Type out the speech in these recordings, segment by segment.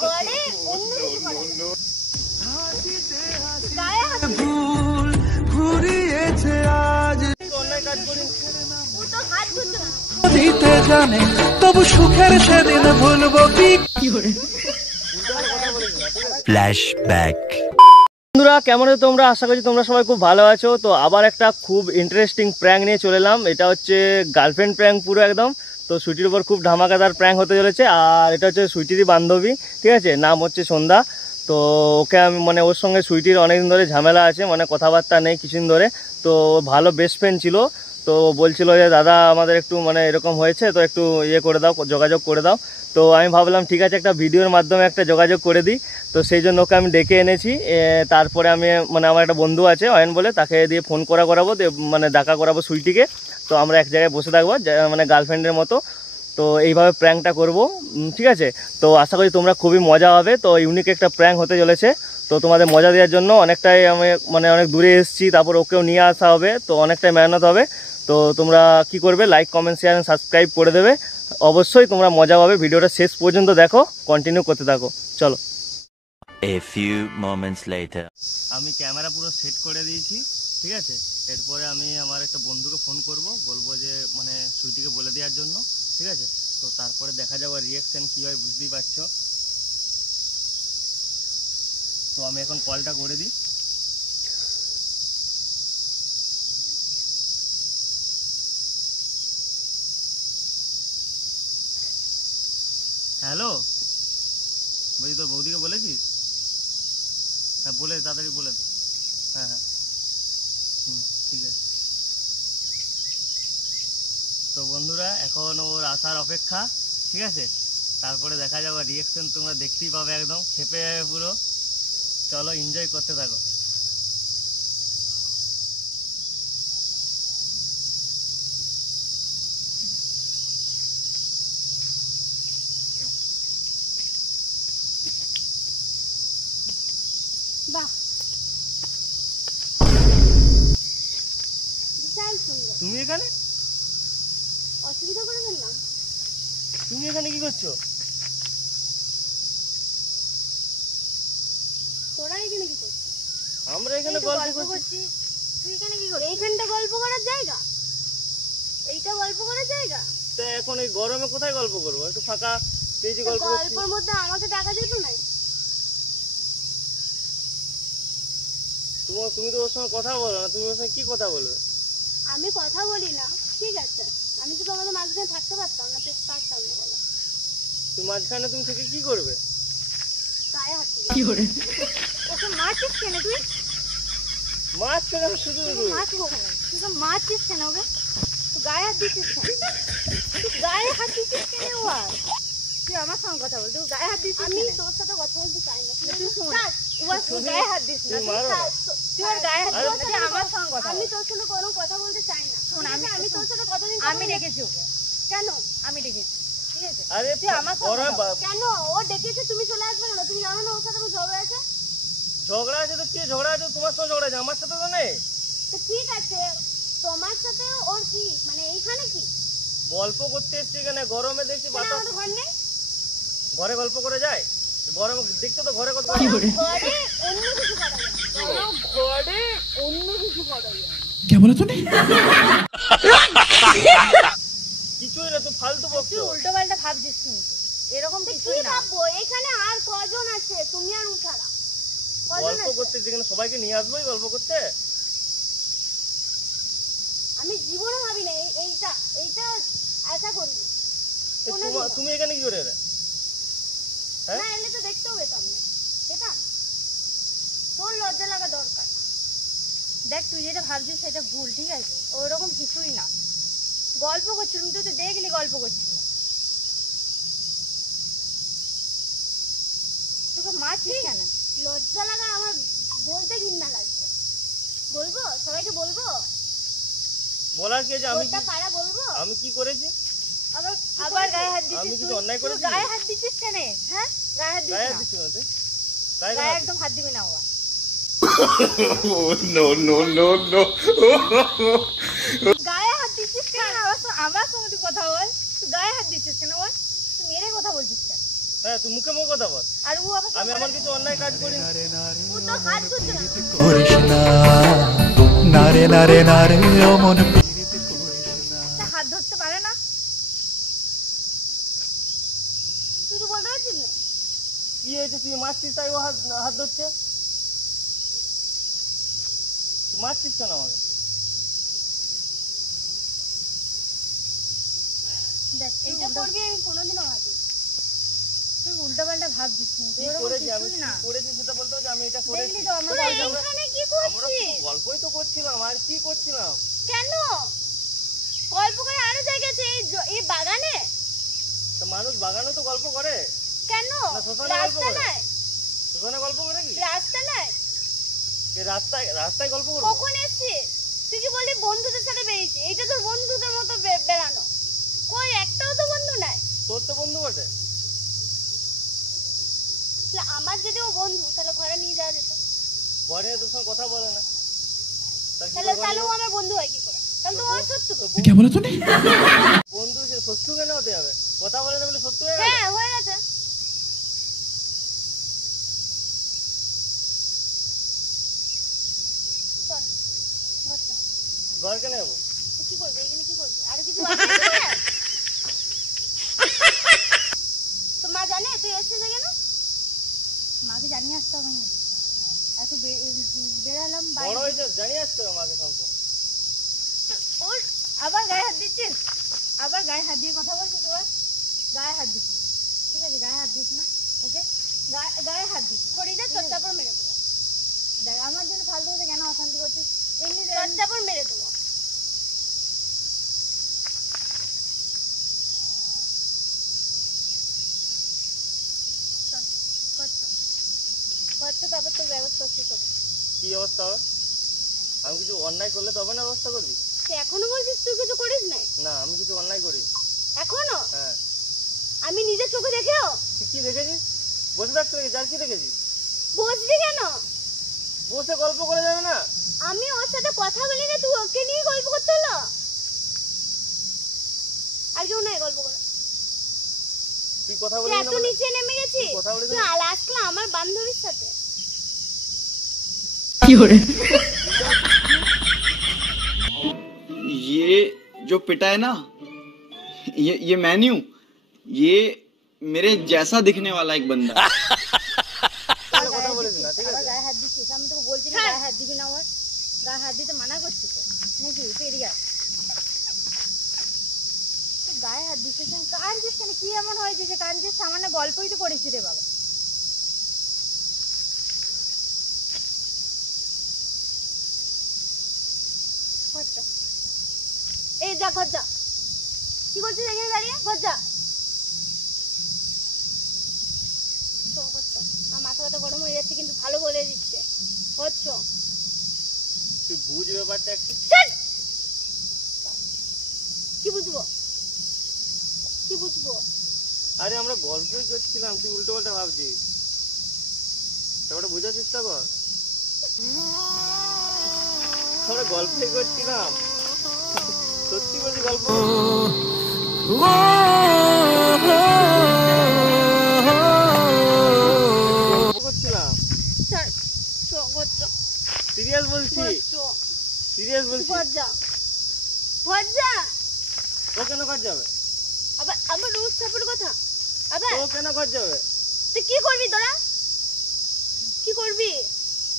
ঘরে অন্য কিছু করা ভুল ঘুরিয়েছে আজ অন্যায় কাজ করি ও তো হাত ধরছে না দিতে জানে তবু সুখের সেদিন ভুলবো কি করে ফ্ল্যাশব্যাক। বন্ধুরা কেমন আছো তোমরা? আশা করছি তোমরা সবাই খুব ভালো আছো। তো আবার একটা খুব ইন্টারেস্টিং প্র্যাঙ্ক নিয়ে চলে এলাম। এটা হচ্ছে গার্লফ্রেন্ড প্র্যাঙ্ক পুরো একদম। তো সুইটির উপর খুব ধামাকাদার প্র্যাঙ্ক হতে চলেছে। আর এটা হচ্ছে সুইটিরই বান্ধবী, ঠিক আছে, নাম হচ্ছে সন্ধ্যা। তো ওকে আমি মানে ওর সঙ্গে সুইটির অনেকদিন ধরে ঝামেলা আছে, মানে কথাবার্তা নেই কিছুদিন ধরে। তো ভালো বেস্ট ফ্রেন্ড ছিল। তো বলছিল যে দাদা আমাদের একটু মানে এরকম হয়েছে, তো একটু ইয়ে করে দাও, যোগাযোগ করে দাও। তো আমি ভাবলাম ঠিক আছে একটা ভিডিওর মাধ্যমে একটা যোগাযোগ করে দিই। তো সেই জন্য ওকে আমি ডেকে এনেছি। তারপরে আমি মানে আমার একটা বন্ধু আছে অয়ন বলে, তাকে দিয়ে ফোন করাবো, মানে দেখা করাবো সুইটিকে। তো আমরা এক জায়গায় বসে থাকবো মানে গার্লফ্রেন্ডের মতো। তো এইভাবে প্র্যাঙ্কটা করব, ঠিক আছে। তো আশা করি তোমরা খুবই মজা হবে। তো ইউনিক একটা প্র্যাঙ্ক হতে চলেছে। তো তোমাদের মজা দেওয়ার জন্য অনেকটাই আমি মানে অনেক দূরে এসেছি, তারপর ওকেও নিয়ে আসা হবে। তো অনেকটাই মেহনত হবে। তো তোমরা কি করবে, like comment share and subscribe করে দেবে। অবশ্যই তোমরা মজা পাবে। ভিডিওটা শেষ পর্যন্ত দেখো, কন্টিনিউ করতে থাকো। চলো। A few moments later. আমি ক্যামেরা পুরো সেট করে দিয়েছি, ঠিক আছে। এরপরে আমি আমার একটা বন্ধুকে ফোন করব, বলবো যে মানে সুইটিকে বলে দেওয়ার জন্য, ঠিক আছে। তো তারপরে দেখা যাবে রিয়াকশন কী হয়, বুঝতেই পারছো। তো আমি এখন কলটা করে দিই। হ্যালো, বলছি তোর বৌদিকে বলেছিস? হ্যাঁ বলে তাড়াতাড়ি বলে দে। হ্যাঁ হ্যাঁ ঠিক আছে। তো বন্ধুরা এখন ওর আসার অপেক্ষা, ঠিক আছে। তারপরে দেখা যাবে রিয়াকশন তোমরা দেখতেই পাবে, একদম খেপে যাবে পুরো। চলো এনজয় করতে থাকো। বাহ বিশাল সুন্দর। তুমি এখানে? অসুবিধা করবেন না। তুমি এখানে কি করছো? তোরা এখানে কি করছিস? আমরা এখানে গল্প করছি। তুই এখানে কি করছিস? এইখানটা গল্প করার জায়গা? এইটা গল্প করার জায়গা? তো এখন এই গরমে কোথায় গল্প করবো? একটু ফাঁকা পেয়েছি, গল্প করছি। গল্পের মধ্যে আমাকে ডাকা যেত না? তুমি তো ওর সঙ্গে কথা বলো না, তুমি ওর সঙ্গে কি কথা বলবে? আমি কথা বলি না, ঠিক আছে। আমি তো তোমাদের মাঝখানে থাকতে পারতাম না, পারতাম না বলো। তুমি মাঝখানে তুমি থেকে কি করবে? গায়ে হাত দিবি। কি করে? ওকে মারছিস কেন তুই? মাছ কেন? শুধু মারছিস কেন? তুই তো মারছিস কেন ওকে? তুই গায়ে হাত দিচ্ছিস কেন? তুই গায়ে হাত দিচ্ছিস কেন? তুই আমার সঙ্গে কথা বল, তুই গায়ে হাত দিচ্ছিস। আমি তোর সাথে কথা বলতে চাই না। তুই শোন, তুই গায়ে হাত দিস না। তুই ওর গায়ে হাত দিস না, আমার সঙ্গে কথা। আমি তোর সাথে কোনো কথা বলতে চাই না। শোন, আমি তোর সাথে কথা বলতে। আমি ডেকেছি ওকে। কেন? আমি ডেকেছি, ঠিক আছে। আরে তুই আমার সঙ্গে কেন? ও ডেকেছে, তুমি চলে আসবে কেন? তুমি জানো না ওর সাথে ঝগড়া আছে? ঝগড়া আছে তো কি ঝগড়া আছে? তোমার সঙ্গে ঝগড়া আছে, আমার সাথে তো নেই। তো ঠিক আছে, তোমার সাথে ওর কি মানে এইখানে কি গল্প করতে এসছি এখানে? গরমে দেখছি বাতাস। আমাদের ঘর নেই? ঘরে গল্প করে যায়? গরম দেখছো তো, ঘরে কত ঘরে অন্য কিছু করা যায়। ঘরে অন্য কিছু করা যায়। क्या बोला तूने কিছুই না, তুই ফালতু বকছো। তুই উল্টো পাল্টা ভাবছিস কিন্তু। এরকম কিছুই না। ভাববো এখানে আর কজন আছে? তুমি আর উঠারা কজন গল্প আছে? করতে যেখানে সবাইকে নিয়ে আসবোই গল্প করতে। আমি জীবনে ভাবি না এইটা আশা করি। তুমি এখানে কি করে এলে? হ্যাঁ না এলে তো দেখতেও পেতাম না। এটা তোর লজ্জা লাগা দরকার। দেখ তুই যেটা ভাবছিস সেটা ভুল, ঠিক আছে। ওরকম কিছুই না। গল্প করছিলাম, তুই তো দেখলি গল্প করছিলাম। তোকে মারছিস কেন? লজ্জা লাগা আমার বলতে ঘৃণা লাগছে। বলবো সবাইকে? বলবো বলার কি আছে? আমি পাড়া বলবো আমি কি করেছি? আবার গায়ে হাত দিছিস? আমি কিছু অন্যায় করেছি? গায়ে হাত দিছিস কেন? হ্যাঁ গায়ে হাত দিছিস না? দিচ্ছ না তুই? গায়ে একদম হাত দিবি না। ও no no no no গায়ে হাত দিচ্ছিস কেন? আমার সঙ্গে তুই কথা বল। তুই গায়ে হাত দিচ্ছিস কেন? তুই মেরে কথা বলছিস কেন? হ্যাঁ তুই মুখে মুখে কথা বল। আর ও আবার আমি আমার কিছু অন্যায় কাজ করি না। ও তো হাত ধরছে না। করিস না নারে নারে নারে অমন তা হাত ধরতে পারে না? তুই তো বলতে পারছিস না? কি হয়েছে তুই মারছিস তাই ও হাত হাত ধরছে? তুই মারছিস কেন আমাকে? দেখ এইটা করবি আমি কোনোদিনও ভাবি। তুই উল্টাপাল্টা ভাবছিস কিন্তু কি করেছি আমি? কি করেছি সেটা বলতে হবে যে আমি এটা করেছি। দেখলি তো আমরা এখানে কি আমরা করছিস? শুধু গল্পই তো করছিলাম, আর কি করছিলাম? কেন গল্প করে আরো জায়গা আছে এই বাগানে? তো মানুষ বাগানে তো গল্প করে। কেন না, শ্মশানে গল্প রাস্তা করে। নাই? শ্মশানে গল্প করে কি? রাস্তা নাই? এই রাস্তায় রাস্তায় গল্প করবো? কখন এসছিস? তুই কি বললি বন্ধুদের সাথে বেরিয়েছি? এটা তোর বন্ধুদের মতো বেড়ানো। কই একটাও তো বন্ধু নাই। তোর তো বন্ধু বটে। তাহলে আমার যদি ও বন্ধু তাহলে ঘরে নিয়ে যাওয়া যেত। ঘরে তোর সঙ্গে কথা বলে না, তাহলে ও আমার বন্ধু হয় কি করে? তাহলে তো ওর শত্রু। কে বলে তুমি? বন্ধু যে শত্রু কেন হতে হবে? কথা বলে না বলে শত্রু হয়ে গেল? হ্যাঁ হয়ে গেছে। চল ঘরটা। ঘর কেন যাবো? তুই কি করবি এখানে? কি করবি? আর কিছু আছে এখানে? তো মা জানে তুই এসেছিস এখানে? মাকে জানিয়ে আসতে হবে না। এত বেড়ালাম বড় বাইরে। হয়েছে জানিয়ে আসতে হবে মাকে সবসময়। ওর আবার গায়ে হাত দিচ্ছিস? আবার গায়ে হাত দিয়ে কথা বলছিস? ওর গায়ে হাত দিচ্ছিস? ঠিক আছে গায়ে হাত দিস না। ওকে গায়ে হাত দিস ছড়িয়ে যা, চটচাপড় মেরে দেবো। দেখ আমার জন্য ফালতু হতে কেন অশান্তি করছিস? এমনি চটচাপড় মেরে দেবো। করছো তারপর তোর ব্যবস্থা হচ্ছে তোর। কি অবস্থা হবে? আমি কিছু অন্যায় করলে তবে না ব্যবস্থা করবি? তুই এখনো বলছিস তুই কিছু করিস নাই? না আমি কিছু অন্যায় করি। এখনো? হ্যাঁ। আমি নিজের চোখে দেখেও? তুই কি দেখেছিস? বসে থাকতে দেখেছিস? আর কি দেখেছিস? বসবি কেন? বসে গল্প করে যাবে না? আমি ওর সাথে কথা বলি না, তুই ওকে নিয়ে গল্প করতে হলো? আর কেউ নাই গল্প করা? তুই কথা তুই বলে এত নিচে নেমে গেছিস? কথা বলে তুই আসলে আমার বান্ধবীর সাথে। ये जो पिटा है ना, ये मैं नहीं हूँ, ये मेरे जैसा दिखने वाला एक बंदा। কথা বলিস না, ঠিক আবার আছে? গায়ে হাত দিচ্ছিস? আমি তোকে বলছি না গায়ে হাত দিবি না। আমার গায়ে হাত দিতে মানা করছিস নাকি? তুই এদিকে আয়। তুই গায়ে হাত দিচ্ছিস কাঁদছিস কেন? কি এমন হয়েছে যে কাঁদছিস? সামান্য গল্পই তো করেছি রে বাবা। এই যা ঘর যা। কি করছিস এখানে দাঁড়িয়ে? ঘর যা। আমার মাথা ব্যথা গরম হয়ে যাচ্ছে কিন্তু ভালো বলে দিচ্ছে। হচ্ছ তুই বুঝ ব্যাপারটা একটু। কি বুঝবো? কি বুঝবো? আরে আমরা গল্পই করছিলাম, তুই উল্টো পাল্টা ভাবছিস। ব্যাপারটা বোঝার চেষ্টা কর। আমরা গল্পই করছিলাম, সত্যি বলছি গল্প করছিলাম। সিরিয়াস বলছি, সিরিয়াস বলছি। ঘর যা, ঘর যা। ও কেন ঘর যাবে? আবার আমার রোজ সাপোর্ট কথা। আবার ও কেন ঘর যাবে? তুই কি করবি? তোরা কি করবি?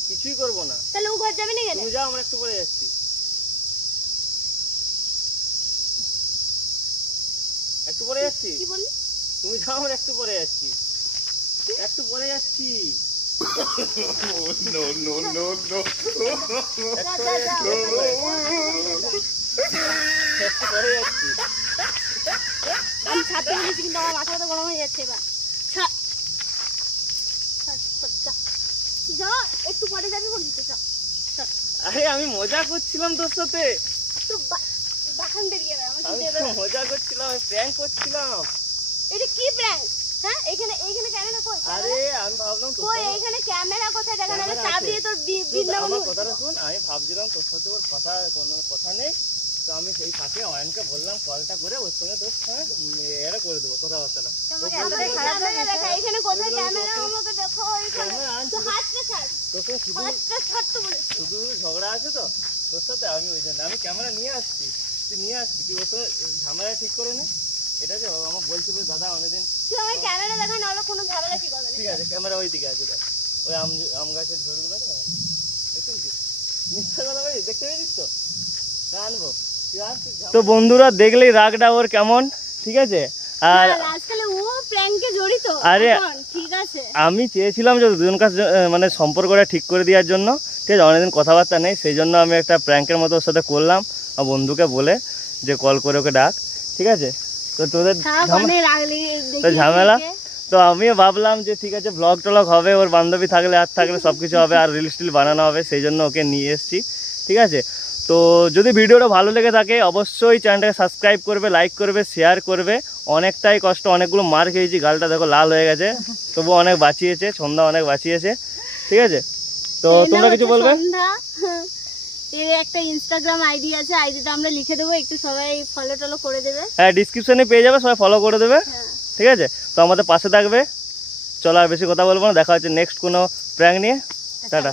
কিছুই করবো না। তাহলে ও ঘর যাবে না কেন? তুমি যাও, আমরা একটু পরে যাচ্ছি। একটু পরে যাচ্ছি। কি বললি? তুমি যাও, আমরা একটু পরে যাচ্ছি। একটু পরে যাচ্ছি। No, no, no, no. যা যা যা। একটু পরে যাচ্ছি। আমি ছাড়তে বলেছি কিন্তু আমার মাথা ব্যথা গরম হয়ে যাচ্ছে এবার। যা একটু পরে যাবি বলছি তো। যা। আরে আমি মজা করছিলাম তোর সাথে। তো বাখান বেরিয়ে যাবে। আমি তো মজা করছিলাম, আমি প্র্যাঙ্ক করছিলাম। এটা কি প্র্যাঙ্ক? হ্যাঁ এখানে ক্যামেরা কই? আরে আমি ভাবলাম তোর কই সাথে- এখানে ক্যামেরা কোথায়? দেখা গেল ক্যামেরা চাপ আছে। দিয়ে তোর তুই বৃন্দাবন। আমার কথাটা শুন। আমি ভাবছিলাম তোর সাথে ওর কথা কোনো কথা নেই, তো আমি সেই ফাঁকে অয়নকে বললাম কলটা করে ওর সঙ্গে তোর এটা করে দেবো কথাবার্তাটা। এখানে কোথায় ক্যামেরা আমাকে দেখো তো হাতটা ছাড় তোর সঙ্গে হাতটা ছাড় তো বলে শুধু ঝগড়া আছে তো তোর সাথে, আমি ওই জন্য আমি ক্যামেরা নিয়ে আসছি, তুই নিয়ে আসছি, তুই ওর সঙ্গে ঝামেলা ঠিক করে নে। এটা যে আমাকে বলছিল দাদা অনেকদিন তুই আমার ক্যামেরা দেখা নাহলে কোনো ঝামেলা ঠিক হবে না। ঠিক আছে ক্যামেরা ওই দিকে আছে, দেখ ওই আম গাছের ঝোড়গুলো আছে না, দেখতে পেয়েছিস? মিথ্যা কথা বলি, দেখতে পেয়েছিস তো? আনবো তো বন্ধুরা দেখলেই রাগটা ওর কেমন, ঠিক আছে। আর আজকাল ও প্র্যাঙ্কে জড়িত। আরে ঠিক আছে, আমি চেয়েছিলাম যে দুজন কাছে মানে সম্পর্কটা ঠিক করে দেওয়ার জন্য, ঠিক আছে। অনেকদিন কথাবার্তা নেই, সেই জন্য আমি একটা প্র্যাঙ্কের মতো ওর সাথে করলাম, আমার বন্ধুকে বলে যে কল করে ওকে ডাক, ঠিক আছে। তো তোদের ঝামেলা, তো আমিও ভাবলাম যে ঠিক আছে ব্লগ টলগ হবে, ওর বান্ধবী থাকলে আর থাকলে সব কিছু হবে, আর রিল স্টিল বানানো হবে, সেই জন্য ওকে নিয়ে এসেছি, ঠিক আছে। তো যদি ভিডিওটা ভালো লেগে থাকে অবশ্যই চ্যানেলটাকে সাবস্ক্রাইব করবে, লাইক করবে, শেয়ার করবে। অনেকটাই কষ্ট, অনেকগুলো মার খেয়েছি, গালটা দেখো লাল হয়ে গেছে, তবু অনেক বাঁচিয়েছে, সন্ধ্যা অনেক বাঁচিয়েছে, ঠিক আছে। তো তোমরা কিছু বলবে? এর একটা ইনস্টাগ্রাম আইডি আছে, আইডিটা আমরা লিখে দেবো, একটু সবাই ফলো টলো করে দেবে। হ্যাঁ ডিসক্রিপশনে পেয়ে যাবে, সবাই ফলো করে দেবে, ঠিক আছে। তো আমাদের পাশে থাকবে। চলো আর বেশি কথা বলবো না, দেখা হচ্ছে নেক্সট কোনো প্র্যাঙ্ক নিয়ে। টাটা।